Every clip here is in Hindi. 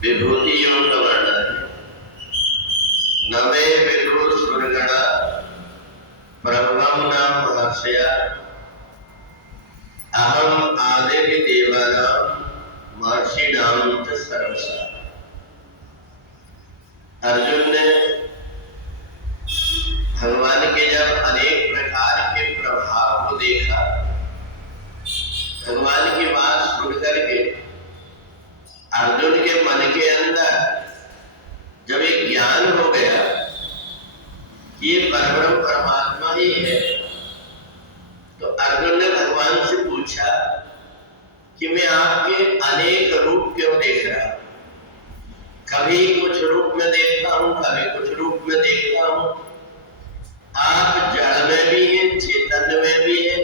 विभूति योग का वर्णन है। नमे विभु सुरगणा प्रभवम नाम महर्षया अहम आदिर्य देवानाम महर्षि नाम च सर्वसा। अर्जुन ने भगवान के जब अनेक प्रकार के प्रभाव को देखा, भगवान की बात सुन करके अर्जुन के मन के अंदर जब एक ज्ञान हो गया कि ये परब्रह्म परमात्मा ही है, तो अर्जुन ने भगवान से पूछा कि मैं आपके अनेक रूप क्यों देख रहा हूं? कभी कुछ रूप में देखता हूं, कभी कुछ रूप में देखता हूं। आप जड़ में भी हैं, चेतन में भी हैं।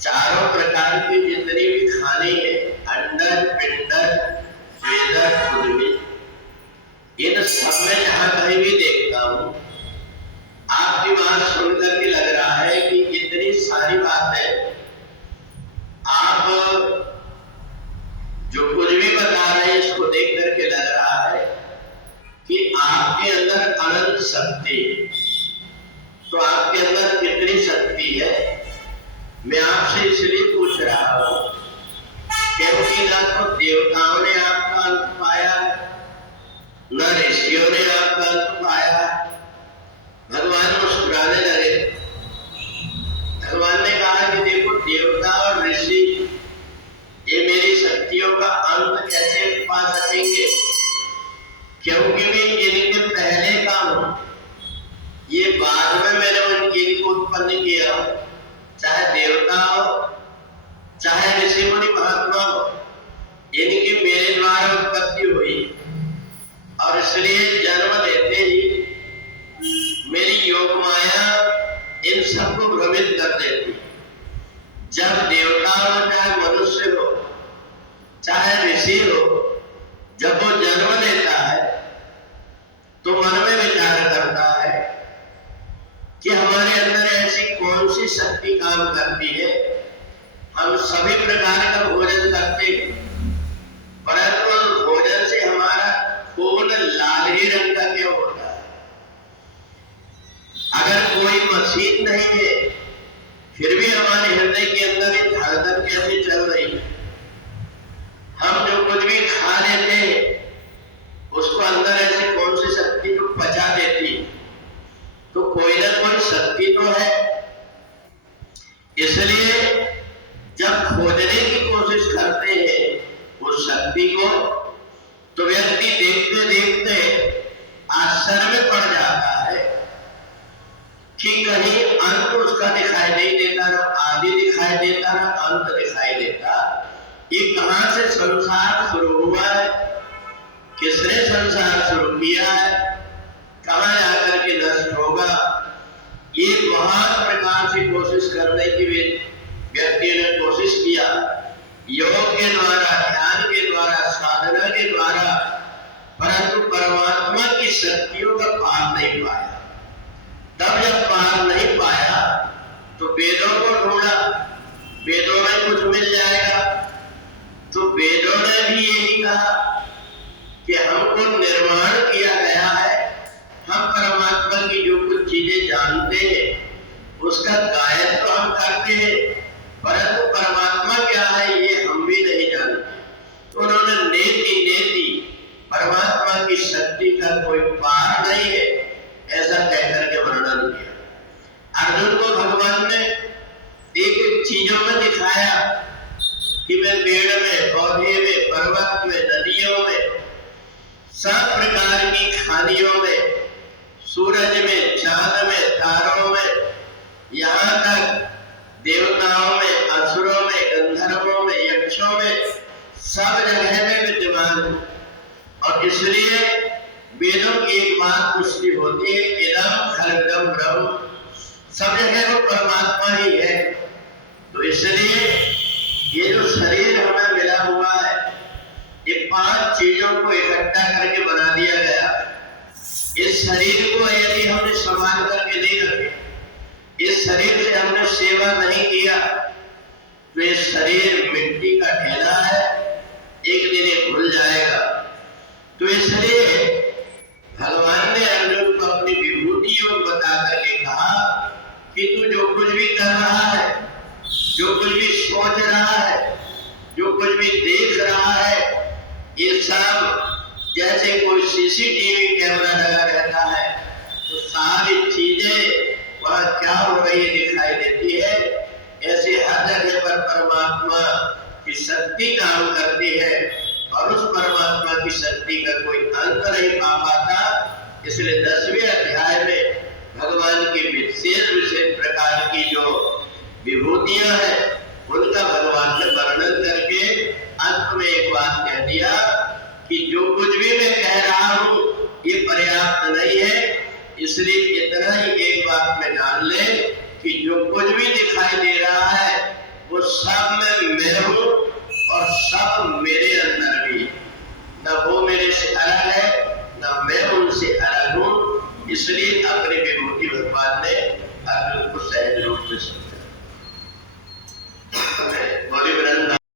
चारों प्रकार की जितनी भी खाने हैं, अंडर पिंडर वेदर पृथ्वी, इन सब में जहां कहीं भी देखता हूं, आपकी बात सुनकर के लग रहा है कि इतनी सारी बातें आप जो कुछ भी बता रहे हैं इसको देख करके लग रहा है कि आपके अंदर अनंत शक्ति। तो आपके अंदर कितनी शक्ति है मैं आपसे इसलिए पूछ रहा हूं क्योंकि ना तो देवताओं ने आपका अंत पाया, न ऋषियों ने आपका अंत पाया। भगवान मुस्कुराने लगे। भगवान ने कहा कि देखो, देवता और ऋषि ये मेरी शक्तियों का अंत कैसे पा सकेंगे, क्योंकि मैं इनके पहले का हूं। ये बाद में मैंने इनको उत्पन्न किया हो, चाहे देवता हो चाहे ऋषि मुनि महात्मा हो, इनकी मेरे द्वारा उत्पत्ति हुई और इसलिए जन्म लेते ही मेरी योग माया इन सबको भ्रमित कर देती। जब देवता हो चाहे मनुष्य हो चाहे ऋषि हो, जब वो जन्म लेता है तो मन में विचार करता है कि हमारे अंदर ऐसी कौन सी शक्ति काम करती है। हम सभी प्रकार का भोजन करते हैं, परंतु उस भोजन से हमारा खून लाल ही रंग का क्यों होता है? अगर कोई मशीन नहीं है फिर भी हमारे हृदय के अंदर एक धड़कन कैसे चल रही है? हम जो कुछ भी खा लेते हैं उसको अंदर ऐसी कौन सी शक्ति को पचा देती है? तो कोई ना कोई शक्ति तो है। इसलिए जब खोजने की कोशिश करते हैं उस शक्ति को, तो व्यक्ति देखते देखते आश्चर्य में पड़ जाता है कि कहीं अंत उसका दिखाई नहीं देता, ना आदि दिखाई देता, ना अंत दिखाई देता। ये कहां से संसार शुरू हुआ है, किसने संसार शुरू किया है, कहां जाकर के नष्ट होगा, ये बहुत प्रकार से कोशिश करने की व्यक्ति ने कोशिश किया। योग के द्वारा, ध्यान के द्वारा, साधना के द्वारा, परंतु परमात्मा की शक्तियों का पार नहीं पाया। तब जब पार नहीं पाया तो वेदों को ढूंढा, वेदों में कुछ मिल जाएगा। तो वेदों ने भी यही कहा कि हमको निर्माण किया गया है, हम परमात्मा की जो कुछ चीजें जानते हैं उसका गायन तो हम करते हैं, परंतु परमात्मा क्या है ये हम भी नहीं जानते। तो उन्होंने नेति परमात्मा की शक्ति का कोई पार नहीं है ऐसा कहकर के वर्णन किया। अर्जुन को भगवान ने एक चीजों में दिखाया कि मैं पेड़ में, पौधे में, पर्वत में, नदियों में, सब प्रकार की खानियों में, सूरज में, चांद में, तारों में, यहाँ तक देवताओं में, असुरों में, गंधर्वों में, यक्षों में, सब जगह में विद्यमान। और इसलिए वेदों की एक बात पुष्टि होती है, इदम खलकम ब्रह्म, सब जगह वो परमात्मा ही है। तो इसलिए ये जो शरीर हमें मिला हुआ है, ये 5 चीजों को इकट्ठा करके बना दिया गया। इस शरीर को यदि हमने संभाल करके नहीं रखे, इस शरीर से हमने सेवा नहीं किया, तो ये शरीर मिट्टी का ढेला है, एक दिन ये भूल जाएगा। तो इसलिए भगवान ने अर्जुन को अपनी विभूति योग बता करके कहा कि तू जो कुछ भी कर रहा है, जो कुछ भी सोच रहा है, जो कुछ भी देख रहा है, ये सब जैसे कोई सीसीटीवी कैमरा लगा रहता है तो सारी चीजें वहां क्या हो रही है दिखाई देती है। ऐसे हर जगह पर परमात्मा की शक्ति काम करती है और उस परमात्मा की शक्ति का कोई अंत नहीं पा पाता। इसलिए 10वें अध्याय में भगवान की विशेष विशेष प्रकार की जो विभूतियां हैं उनका भगवान ने वर्णन करके अंत में एक बात कह दिया कि जो कुछ भी मैं कह रहा हूं ये पर्याप्त नहीं है, इसलिए इतना ही एक बात में जान ले कि जो कुछ भी दिखाई दे रहा है वो सब में मैं हूं और सब मेरे अंदर भी, न वो मेरे से अलग है न मैं उनसे अलग हूं। इसलिए अपनी विभूति भगवान ने अर्जुन को सहज रूप में